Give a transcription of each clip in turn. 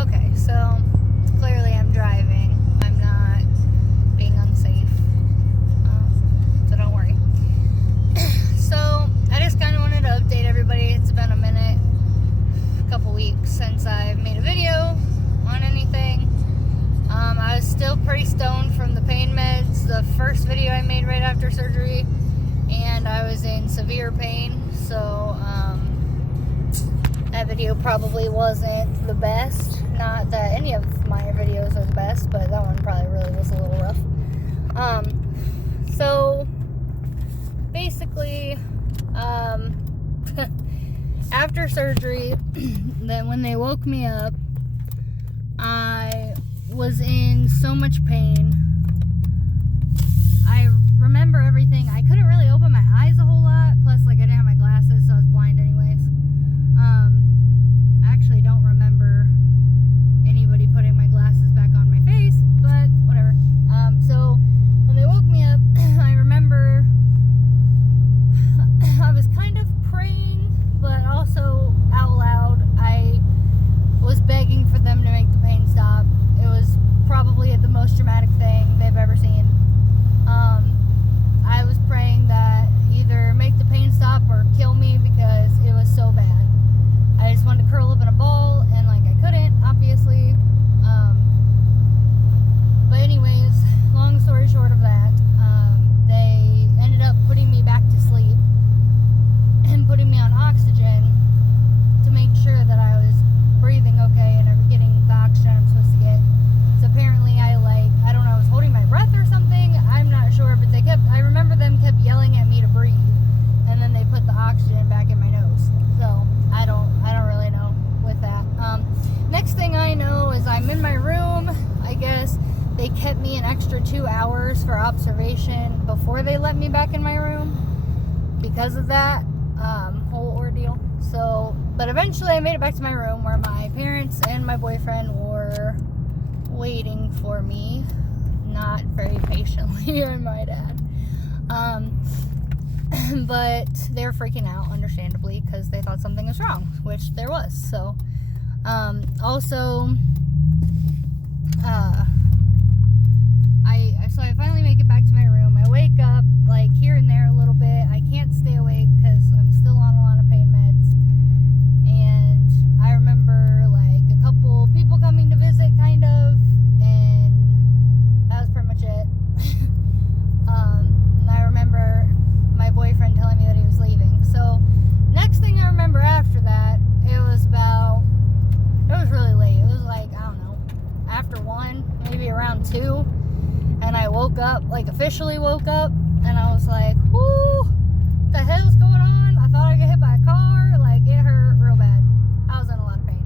Okay, so clearly I'm driving. I'm not being unsafe. So don't worry. So I just kind of wanted to update everybody. It's been a minute, a couple weeks since I've made a video on anything. I was still pretty stoned from the pain meds. The first video I made right after surgery, and I was in severe pain. So that video probably wasn't the best. Not that any of my videos are the best, but that one probably really was a little rough. So basically, after surgery, then when they woke me up, I was in so much pain. I remember everything. I couldn't really open my eyes a whole lot. Plus, I didn't have my glasses, so I was blind anyways. I actually don't remember anybody putting my glasses back on my face, but whatever. So when they woke me up, I remember I was kind of praying, but also out loud. I was begging for them to make the pain stop. It was probably the most dramatic thing they've ever seen. I was praying that either make the pain stop or kill me because it was so bad. I just wanted to curl up in a ball, and I couldn't, obviously. But anyways, long story short of that, they ended up putting me back to sleep and putting me on oxygen to make sure that I was breathing okay and I'm getting the oxygen I'm supposed to get. So apparently I don't know, I was holding my breath or something. I'm not sure, but I remember them kept yelling at me to breathe, and then they put the oxygen back in my nose. So I don't really know with that. Next thing I know is I'm in my room. I guess they kept me an extra 2 hours for observation before they let me back in my room because of that whole ordeal. So, but eventually I made it back to my room where my parents and my boyfriend were waiting for me, not very patiently, I might add. But they were freaking out, understandably, because they thought something was wrong, which there was. So, I finally make it back to my room. I wake up, here and there a little bit. I can't stay awake because I'm still on a lot of pain meds. And I remember, a couple people coming to visit, kind of, and that was pretty much it. And I remember my boyfriend telling me that he was leaving. So, next thing I remember after that, it was really late. It was I don't know, after 1, maybe around 2. And I woke up, officially woke up, and I was like, whoo, what the hell's going on? I thought I got hit by a car. It hurt real bad. I was in a lot of pain.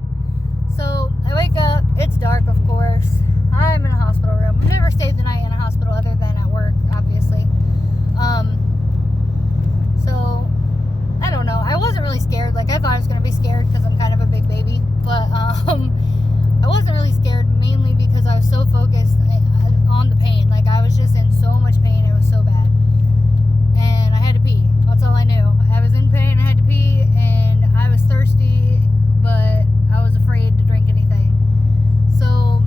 So, I wake up, it's dark, of course. I'm in a hospital room. I've never stayed the night in a hospital other than at work, obviously. So, I don't know. I wasn't really scared. I thought I was going to be scared because I'm kind of a big baby. But, I wasn't really scared, mainly because I was so focused on the pain. I was just in so much pain. It was so bad. And I had to pee. That's all I knew. I was in pain. I had to pee. And I was thirsty, but I was afraid to drink anything. So,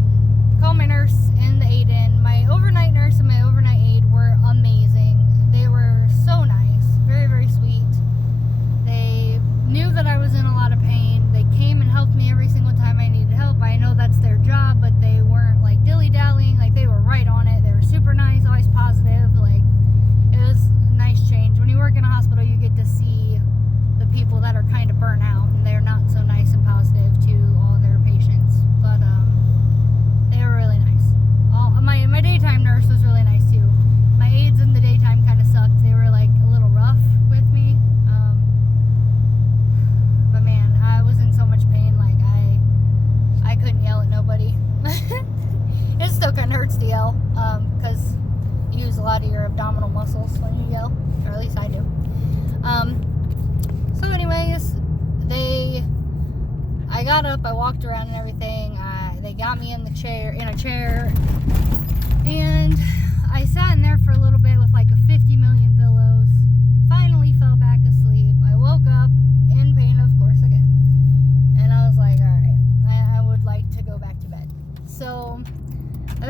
called my nurse in the aid-in. My overnight nurse and my overnight aide were amazing. They were so nice. Very, very sweet. They knew that I was in a lot of pain. They came and helped me every single time I needed help. I know that's their job, but they weren't dilly-dallying. They were right on it. They were super nice, always positive. It was a nice change. When you work in a hospital, you get to see the people that are kind of burnt out, and they're not so nice and positive to all their patients. But they were really nice. My daytime nurse was really nice too. My aides in the daytime kind of sucked. They were a little rough with me. But man, I was in so much pain. I couldn't yell at nobody. It still kind of hurts to yell, because you use a lot of your abdominal muscles when you yell, or at least I do. So anyways, I got up, I walked around and everything. They got me in a chair, and I sat in there for a little bit with a 50 million pillows. Finally fell back asleep. I woke up in pain, of course, again, and I was like, all right, I would like to go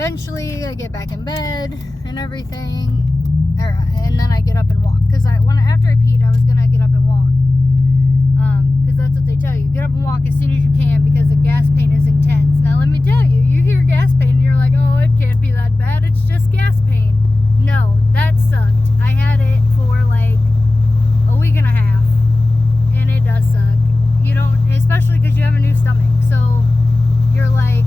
eventually I get back in bed and everything, and then I get up and walk. Because after I peed, I was gonna get up and walk. Because that's what they tell you. Get up and walk as soon as you can because the gas pain is intense. Now let me tell you, you hear gas pain and you're like, oh, it can't be that bad. It's just gas pain. No, that sucked. I had it for like a week and a half, and it does suck. You don't, especially because you have a new stomach. So you're like,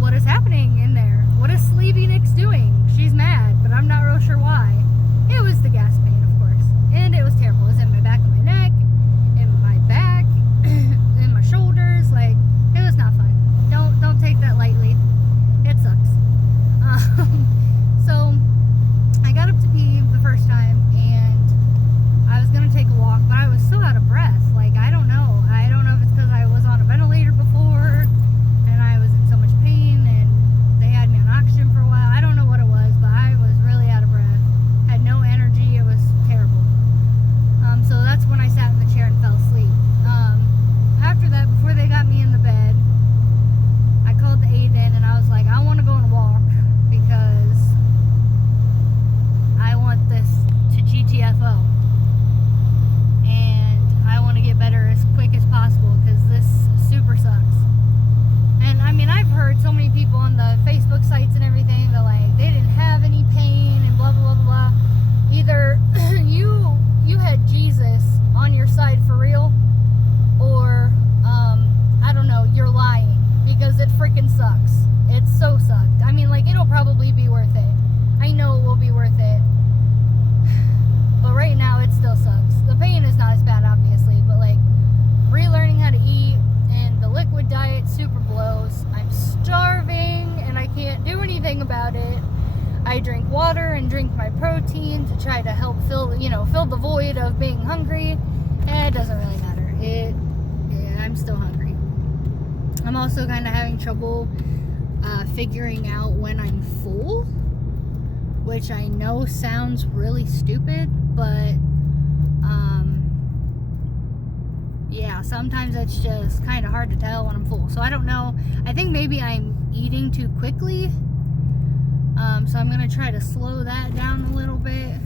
what is happening in there? What is Sleepy Nicks doing? She's mad, but I'm not real sure why. It was the gas pain, of course, and it was terrible. It was in my back of my neck, in my back, in my shoulders. Like, it was not fun. Don't take that lightly. It sucks. So I got up to pee the first time, and I was gonna take a walk, but I was so out of breath. Like, I don't know if it's because I was on a ventilator before and I was in so much pain and they had me on oxygen for a while. I don't know what it was, but I was really out of breath, had no energy. It was terrible. So that's when I sat in the chair and fell asleep. After that, before they got me in the bed, I called the aide in and I was like, I want to go on a walk because I want this to GTFO. And I want to get better as quick as possible because this super sucks. And I mean, I've heard so many people on the Facebook sites and everything that like they didn't have any pain and blah blah blah blah. Either you had Jesus on your side for real, or I don't know, you're lying because it freaking sucks. It so sucked. I mean, like, it'll probably be worth it. I know it will be worth it. But right now it still sucks. The pain is not as bad, obviously, but like relearning how to eat and the liquid diet super blows. I'm starving and I can't do anything about it. I drink water and drink my protein to try to help fill the void of being hungry. And it doesn't really matter. I'm still hungry. I'm also kind of having trouble figuring out when I'm full, which I know sounds really stupid, but yeah, sometimes it's just kind of hard to tell when I'm full. So I don't know. I think maybe I'm eating too quickly. So I'm going to try to slow that down a little bit.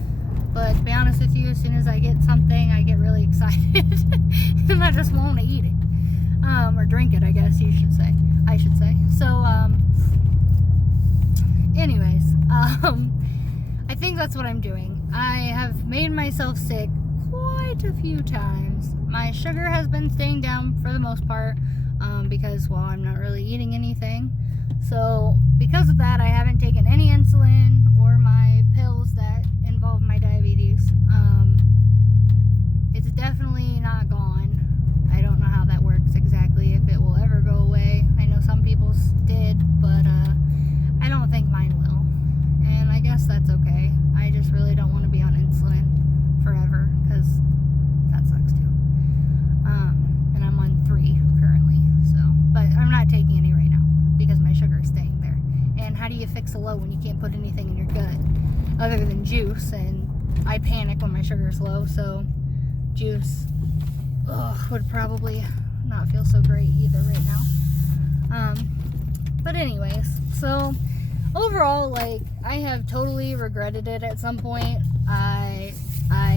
But to be honest with you, as soon as I get something, I get really excited. And I just want to eat it. Or drink it, I guess I should say. So, anyways, I think that's what I'm doing. I have made myself sick quite a few times. My sugar has been staying down for the most part, because, well, I'm not really eating anything. So, because of that, I haven't taken any insulin or my pills that involve my diabetes. It's definitely not gone. I don't know how that works exactly, if it will ever go away. I know some people's did, but I don't think mine will. And I guess that's okay. I just really don't want to be on insulin forever, because that sucks too. And I'm on 3 currently, so. But I'm not taking any right now, because my sugar is staying there. And how do you fix a low when you can't put anything in your gut other than juice? And I panic when my sugar is low, so juice would probably not feel so great either right now. But anyways, so overall, like, I have totally regretted it at some point. I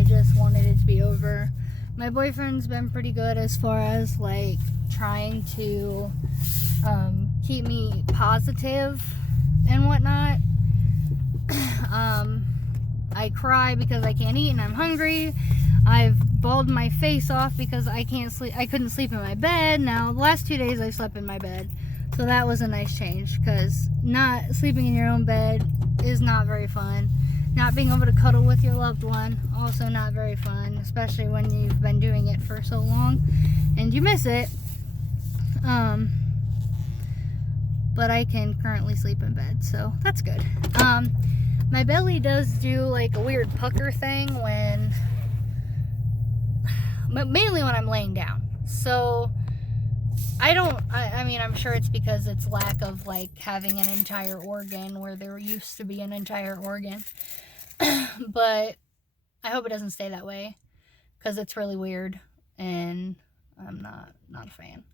just wanted it to be over. My boyfriend's been pretty good as far as like trying to keep me positive and whatnot. I cry because I can't eat and I'm hungry. I've bawled my face off because I can't sleep. I couldn't sleep in my bed. Now, the last 2 days I slept in my bed. So that was a nice change, because not sleeping in your own bed is not very fun. Not being able to cuddle with your loved one, also not very fun, especially when you've been doing it for so long and you miss it. But I can currently sleep in bed, so that's good. My belly does do like a weird pucker thing mainly when I'm laying down. So I mean, I'm sure it's because it's lack of like having an entire organ where there used to be an entire organ. But I hope it doesn't stay that way, because it's really weird and I'm not a fan.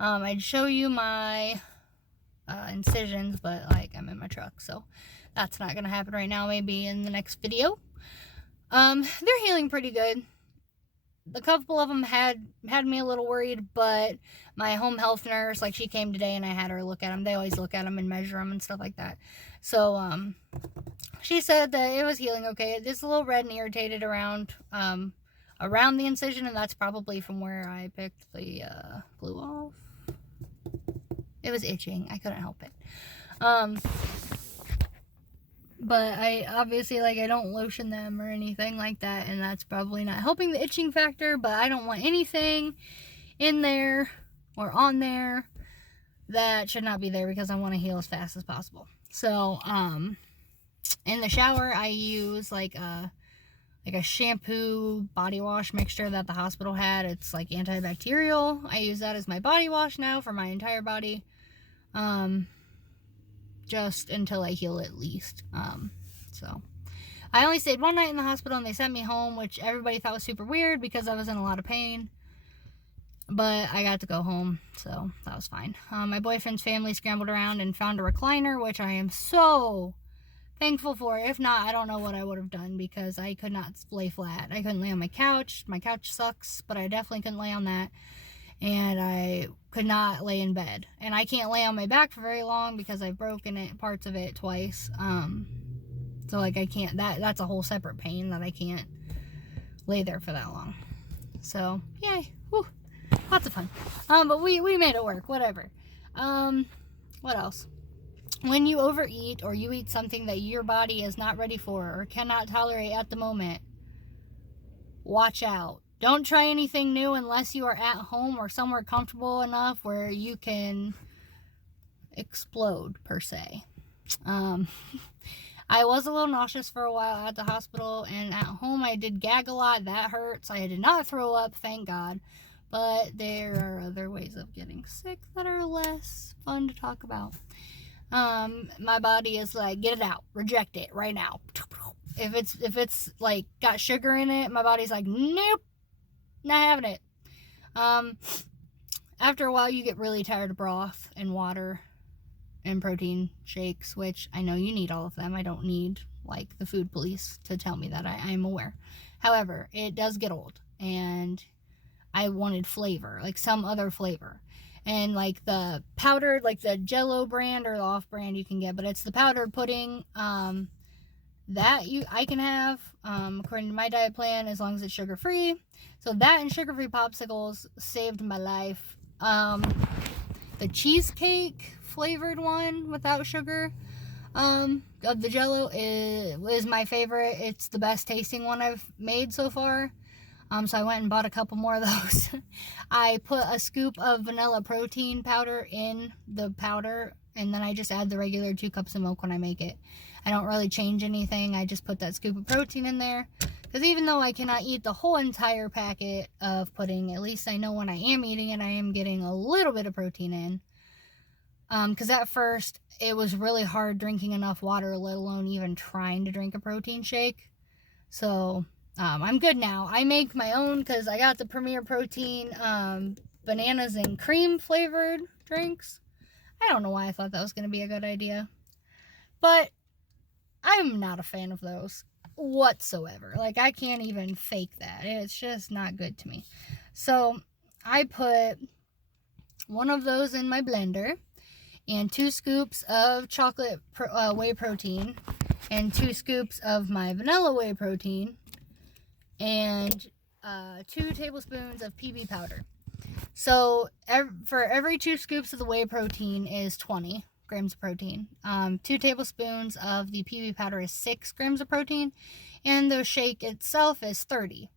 I'd show you my incisions, but like I'm in my truck, so that's not gonna happen right now. Maybe in the next video. They're healing pretty good. A couple of them had me a little worried, but my home health nurse, like, she came today and I had her look at them. They always look at them and measure them and stuff like that. So she said that it was healing okay. It is a little red and irritated around the incision, and that's probably from where I picked the glue off. It was itching. I couldn't help it. But I obviously, like, I don't lotion them or anything like that, and that's probably not helping the itching factor, but I don't want anything in there or on there that should not be there, because I want to heal as fast as possible. So, in the shower, I use like a shampoo body wash mixture that the hospital had. It's like antibacterial. I use that as my body wash now for my entire body. Just until I heal at least. So I only stayed one night in the hospital and they sent me home, which everybody thought was super weird because I was in a lot of pain. But I got to go home, so that was fine. My boyfriend's family scrambled around and found a recliner, which I am so thankful for. If not, I don't know what I would have done, because I could not lay flat. I couldn't lay on my couch. My couch sucks, but I definitely couldn't lay on that. And I could not lay in bed. And I can't lay on my back for very long because I've broken parts of it twice. So like I can't, that's a whole separate pain that I can't lay there for that long. So, yay. Whew. Lots of fun. But we made it work, whatever. What else? When you overeat or you eat something that your body is not ready for or cannot tolerate at the moment, watch out. Don't try anything new unless you are at home or somewhere comfortable enough where you can explode, per se. I was a little nauseous for a while at the hospital, and at home I did gag a lot. That hurts. I did not throw up, thank God. But there are other ways of getting sick that are less fun to talk about. My body is like, get it out, reject it right now. If it's like got sugar in it, my body's like, nope, not having it. After a while, you get really tired of broth and water and protein shakes, which I know you need all of them. I don't need like the food police to tell me that. I'm aware. However, it does get old, and I wanted flavor, like some other flavor. And like the powdered, like the Jello brand or the off brand you can get, but it's the powdered pudding, that I can have, according to my diet plan, as long as it's sugar free. So that and sugar free popsicles saved my life. The cheesecake flavored one without sugar, of the Jello is my favorite. It's the best tasting one I've made so far. So I went and bought a couple more of those. I put a scoop of vanilla protein powder in the powder, and then I just add the regular 2 cups of milk when I make it. I don't really change anything. I just put that scoop of protein in there. Because even though I cannot eat the whole entire packet of pudding, at least I know when I am eating it, I am getting a little bit of protein in. Because at first, it was really hard drinking enough water, let alone even trying to drink a protein shake. So I'm good now. I make my own because I got the Premier Protein bananas and cream flavored drinks. I don't know why I thought that was going to be a good idea. But I'm not a fan of those whatsoever. Like, I can't even fake that. It's just not good to me. So I put one of those in my blender and 2 scoops of chocolate whey protein and 2 scoops of my vanilla whey protein and 2 tablespoons of PB powder. So for every 2 scoops of the whey protein is 20 grams of protein. 2 tablespoons of the PB powder is 6 grams of protein, and the shake itself is 30.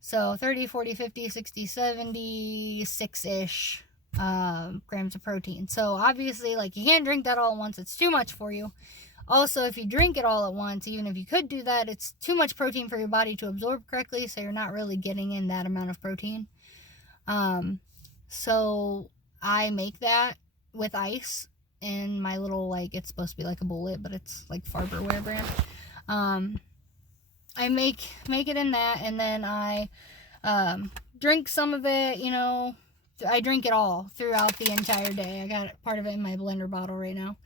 So 30, 40, 50, 60, 70, 6-ish grams of protein. So obviously, like, you can't drink that all at once. It's too much for you. Also, if you drink it all at once, even if you could do that, it's too much protein for your body to absorb correctly, so you're not really getting in that amount of protein. So I make that with ice in my little, like, it's supposed to be like a bullet, but it's like Farberware brand. I make it in that, and then I drink some of it, you know, I drink it all throughout the entire day. I got part of it in my blender bottle right now.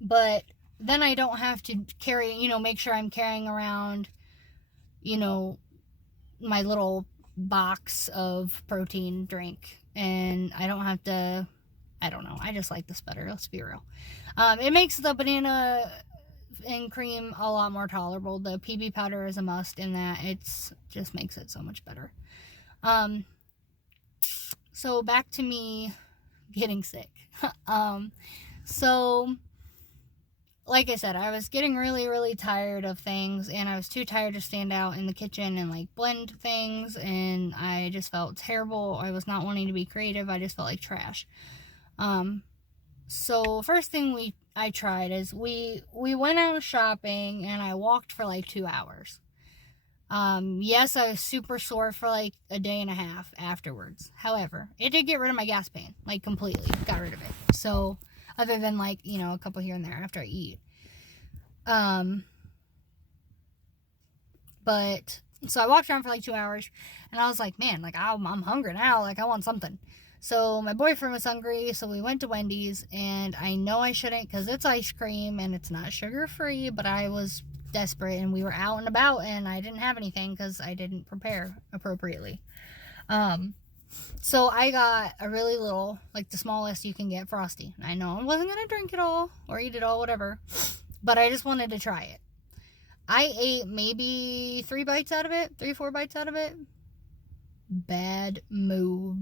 But then I don't have to carry, make sure I'm carrying around, my little box of protein drink. And I don't have to, I don't know. I just like this better. Let's be real. It makes the banana and cream a lot more tolerable. The PB powder is a must in that. It's just makes it so much better. So back to me getting sick. So like I said, I was getting really, really tired of things, and I was too tired to stand out in the kitchen and like blend things, and I just felt terrible. I was not wanting to be creative. I just felt like trash. So first thing I tried is we went out shopping, and I walked for like 2 hours. Yes, I was super sore for like a day and a half afterwards. However, it did get rid of my gas pain, like completely got rid of it. So other than like, a couple here and there after I eat. But so I walked around for like 2 hours, and I was like, man, like I'm hungry now. Like I want something. So my boyfriend was hungry, so we went to Wendy's, and I know I shouldn't because it's ice cream and it's not sugar free, but I was desperate, and we were out and about, and I didn't have anything because I didn't prepare appropriately. So I got a really little, like the smallest you can get Frosty. I know I wasn't gonna drink it all or eat it all, whatever, but I just wanted to try it. I ate maybe 4 bites out of it. Bad move.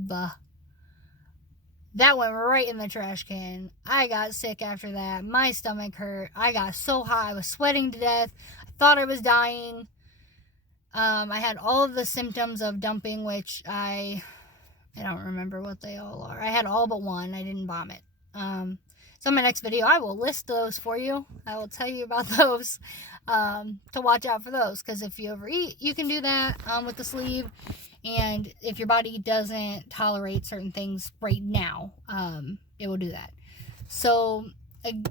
That went right in the trash can. I got sick after that. My stomach hurt. I got so hot. I was sweating to death. I thought I was dying. I had all of the symptoms of dumping, which I don't remember what they all are. I had all but one. I didn't vomit. So in my next video, I will list those for you. I will tell you about those to watch out for those. Because if you overeat, you can do that with the sleeve. And if your body doesn't tolerate certain things right now, it will do that. So,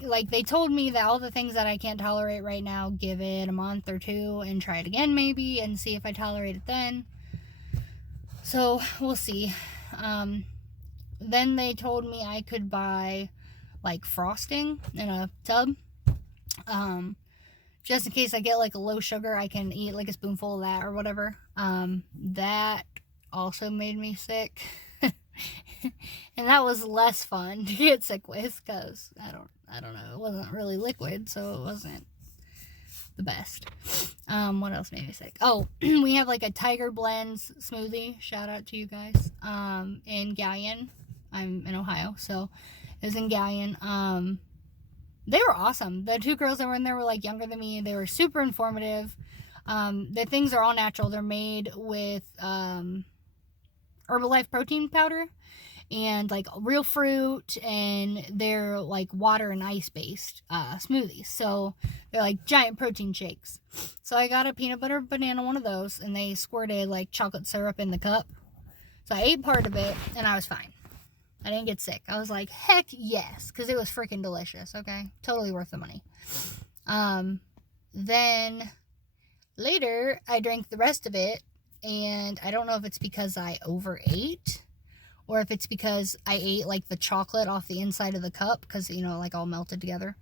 like, they told me that all the things that I can't tolerate right now, give it a month or two and try it again maybe and see if I tolerate it then. So, we'll see. Then they told me I could buy, like, frosting in a tub. Just in case I get like a low sugar, I can eat like a spoonful of that or whatever. That also made me sick. And that was less fun to get sick with because I don't know, it wasn't really liquid, so it wasn't the best. What else made me sick? Oh, we have like a Tiger Blends smoothie. Shout out to you guys. In Gallion. I'm in Ohio, so it was in Gallion. They were awesome. The 2 girls that were in there were like younger than me. They were super informative. The things are all natural. They're made with Herbalife protein powder and like real fruit, and they're like water and ice based smoothies. So they're like giant protein shakes. So I got a peanut butter banana one of those, and they squirted like chocolate syrup in the cup. So I ate part of it, and I was fine. I didn't get sick. I was like, heck yes, because it was freaking delicious, okay? Totally worth the money. Then later, I drank the rest of it, and I don't know if it's because I overate, or if it's because I ate, like, the chocolate off the inside of the cup, because, like, all melted together.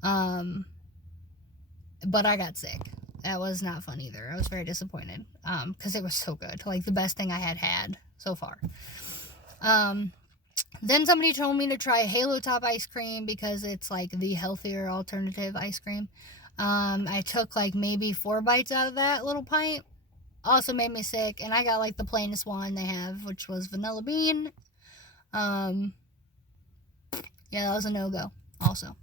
But I got sick. That was not fun either. I was very disappointed, because it was so good. Like, the best thing I had so far. Then somebody told me to try Halo Top ice cream because it's like the healthier alternative ice cream. I took like maybe 4 bites out of that little pint. Also made me sick, and I got like the plainest one they have, which was vanilla bean. Yeah, that was a no-go also.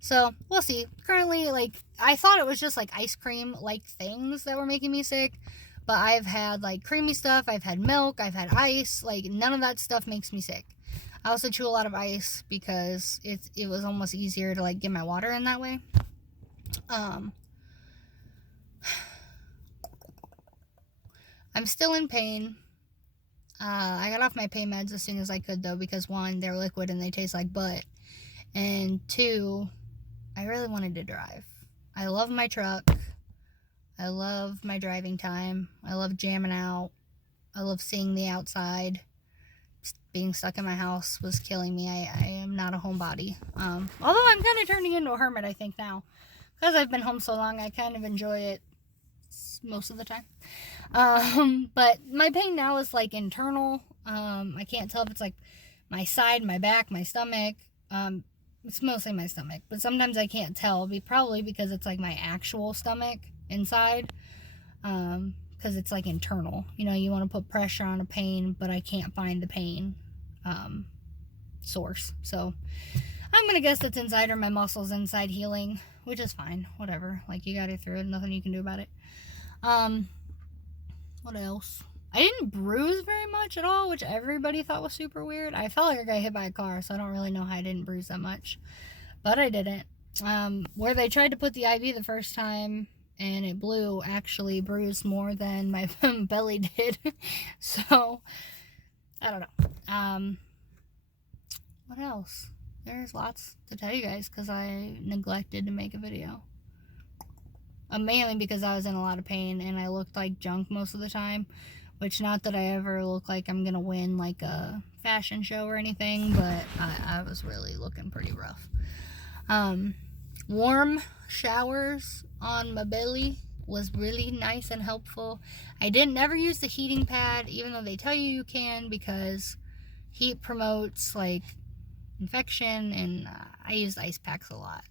So, we'll see. Currently, like, I thought it was just like ice cream-like things that were making me sick. But I've had like creamy stuff, I've had milk, I've had ice. Like, none of that stuff makes me sick. I also chew a lot of ice because it was almost easier to like get my water in that way. I'm still in pain. I got off my pain meds as soon as I could though, because 1, they're liquid and they taste like butt, and 2, I really wanted to drive. I love my truck. I love my driving time. I love jamming out. I love seeing the outside. Being stuck in my house was killing me. I am not a homebody. Although I'm kind of turning into a hermit, I think, now. Because I've been home so long, I kind of enjoy it most of the time. But my pain now is like internal. I can't tell if it's like my side, my back, my stomach. It's mostly my stomach, but sometimes I can't tell. Probably because it's like my actual stomach inside. Because it's like internal. You know, you want to put pressure on a pain, but I can't find the pain source. So I'm gonna guess that's inside, or my muscles inside healing, which is fine. Whatever. Like, you got it through it. Nothing you can do about it. What else? I didn't bruise very much at all, which everybody thought was super weird. I felt like I got hit by a car, so I don't really know how I didn't bruise that much. But I didn't. Where they tried to put the IV the first time and it blew, actually bruised more than my belly did. So, I don't know. What else? There's lots to tell you guys because I neglected to make a video. Mainly because I was in a lot of pain and I looked like junk most of the time. Which, not that I ever look like I'm gonna win like a fashion show or anything, but I was really looking pretty rough. Warm showers on my belly was really nice and helpful. I didn't ever use the heating pad, even though they tell you can, because heat promotes like infection, and I used ice packs a lot.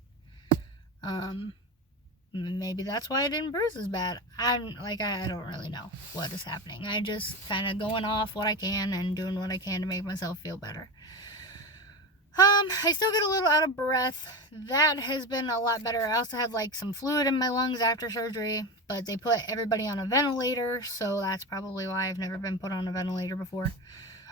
Maybe that's why I didn't bruise as bad. I don't really know what is happening. I just kind of going off what I can and doing what I can to make myself feel better. I still get a little out of breath. That has been a lot better. I also had like some fluid in my lungs after surgery, but they put everybody on a ventilator, so that's probably why I've never been put on a ventilator before.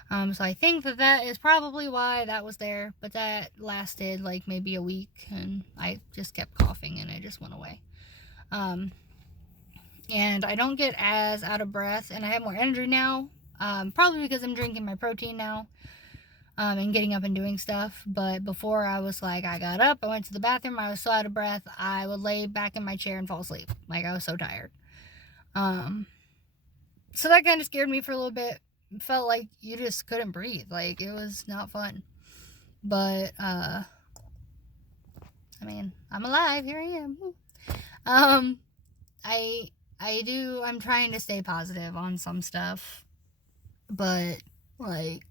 So I think that is probably why that was there, but that lasted like maybe a week, and I just kept coughing and it just went away. And I don't get as out of breath, and I have more energy now, probably because I'm drinking my protein now, and getting up and doing stuff. But before, I was like, I got up, I went to the bathroom, I was so out of breath, I would lay back in my chair and fall asleep. Like, I was so tired. So that kind of scared me for a little bit. It felt like you just couldn't breathe. Like, it was not fun. But, I mean, I'm alive, here I am. I'm trying to stay positive on some stuff, but like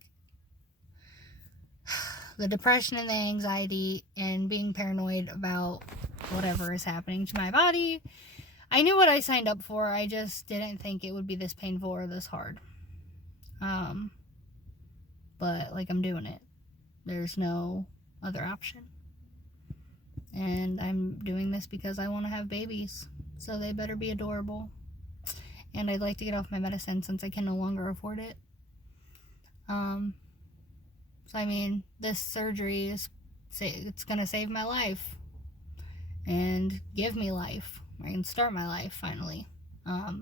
the depression and the anxiety and being paranoid about whatever is happening to my body, I knew what I signed up for. I just didn't think it would be this painful or this hard. But like, I'm doing it. There's no other option. And I'm doing this because I want to have babies. So they better be adorable. And I'd like to get off my medicine since I can no longer afford it. So I mean, this surgery it's gonna save my life. And give me life. I can start my life finally. So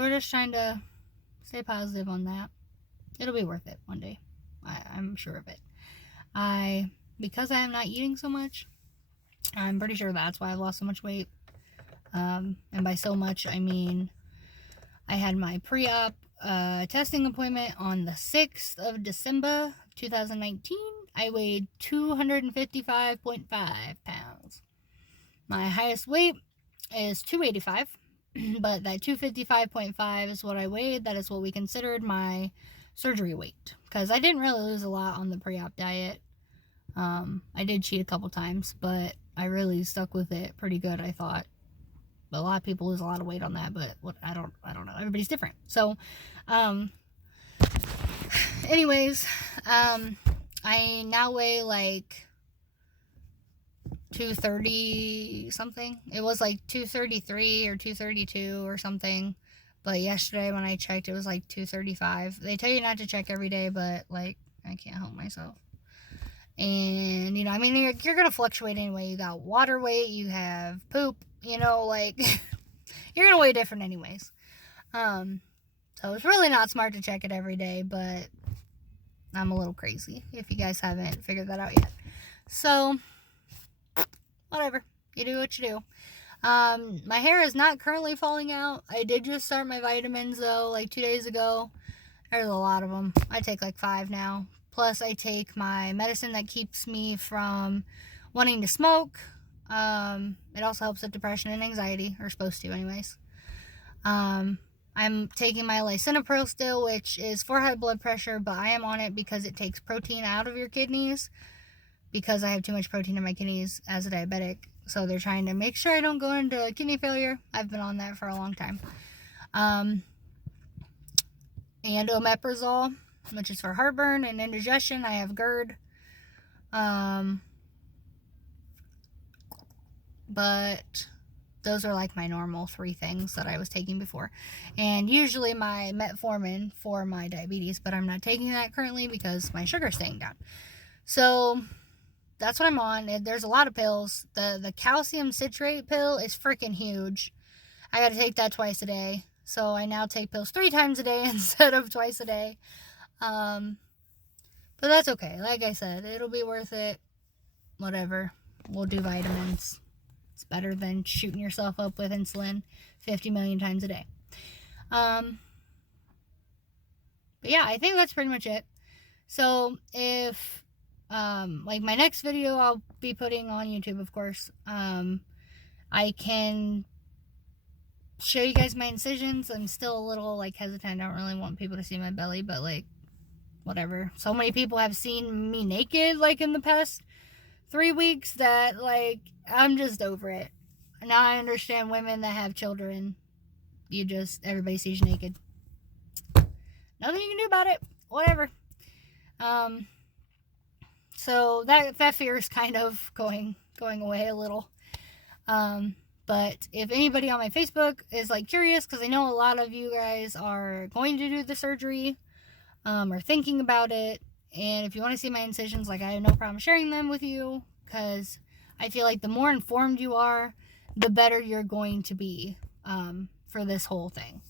we're just trying to stay positive on that. It'll be worth it one day. I'm sure of it. Because I am not eating so much, I'm pretty sure that's why I've lost so much weight. And by so much, I mean, I had my pre-op testing appointment on the 6th of December, 2019. I weighed 255.5 pounds. My highest weight is 285, but that 255.5 is what I weighed. That is what we considered my surgery weight, because I didn't really lose a lot on the pre-op diet. I did cheat a couple times, but I really stuck with it pretty good, I thought. But a lot of people lose a lot of weight on that, but I don't know. Everybody's different. So, anyways, I now weigh like 230 something. It was like 233 or 232 or something. But yesterday when I checked, it was like 235. They tell you not to check every day, but like, I can't help myself. And, you know, I mean, you're going to fluctuate anyway. You got water weight, you have poop, you know, like, you're going to weigh different anyways. So it's really not smart to check it every day, but I'm a little crazy, if you guys haven't figured that out yet. So, whatever. You do what you do. My hair is not currently falling out. I did just start my vitamins though, like 2 days ago. There's a lot of them. I take like 5 now. Plus I take my medicine that keeps me from wanting to smoke. It also helps with depression and anxiety, or supposed to anyways. I'm taking my lisinopril still, which is for high blood pressure, but I am on it because it takes protein out of your kidneys, because I have too much protein in my kidneys as a diabetic. So they're trying to make sure I don't go into kidney failure. I've been on that for a long time. And omeprazole, which is for heartburn and indigestion. I have GERD. But those are like my normal 3 things that I was taking before. And usually my metformin for my diabetes, but I'm not taking that currently because my sugar's staying down. So that's what I'm on. There's a lot of pills. The calcium citrate pill is freaking huge. I got to take that twice a day. So I now take pills 3 times a day instead of twice a day. But that's okay. Like I said, it'll be worth it. Whatever. We'll do vitamins. It's better than shooting yourself up with insulin 50 million times a day. But yeah, I think that's pretty much it. So if, like my next video I'll be putting on YouTube, of course, I can show you guys my incisions. I'm still a little like hesitant. I don't really want people to see my belly, but like, whatever. So many people have seen me naked like in the past 3 weeks that like, I'm just over it. Now I understand women that have children. Everybody sees you naked. Nothing you can do about it. Whatever. So that fear is kind of going away a little. But if anybody on my Facebook is like curious, because I know a lot of you guys are going to do the surgery, or thinking about it, and if you want to see my incisions, like I have no problem sharing them with you, because I feel like the more informed you are, the better you're going to be for this whole thing.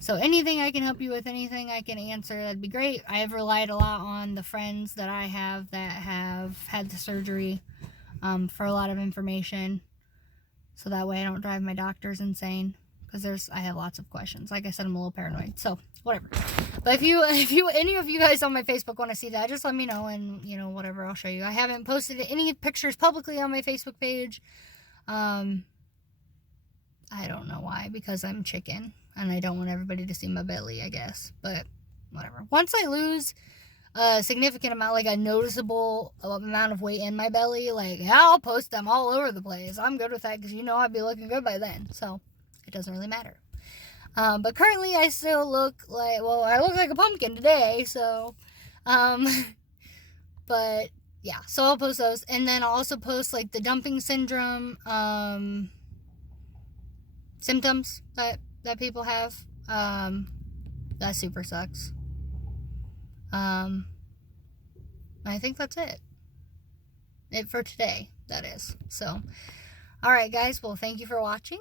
So anything I can help you with, anything I can answer, that'd be great. I have relied a lot on the friends that I have that have had the surgery for a lot of information. So that way I don't drive my doctors insane, because I have lots of questions. Like I said, I'm a little paranoid. So whatever. But if any of you guys on my Facebook want to see that, just let me know, and whatever, I'll show you. I haven't posted any pictures publicly on my Facebook page. I don't know why, because I'm chicken and I don't want everybody to see my belly, I guess. But whatever. Once I lose a significant amount, like a noticeable amount of weight in my belly, like, I'll post them all over the place. I'm good with that, because I'd be looking good by then. So it doesn't really matter. But currently I still look like, well, I look like a pumpkin today, so, but yeah, so I'll post those. And then I'll also post like the dumping syndrome, symptoms that people have. That super sucks. I think that's it for today, that is. So, alright guys, well, thank you for watching.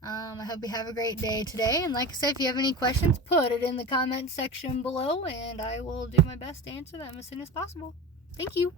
I hope you have a great day today, and like I said, if you have any questions, put it in the comment section below, and I will do my best to answer them as soon as possible. Thank you.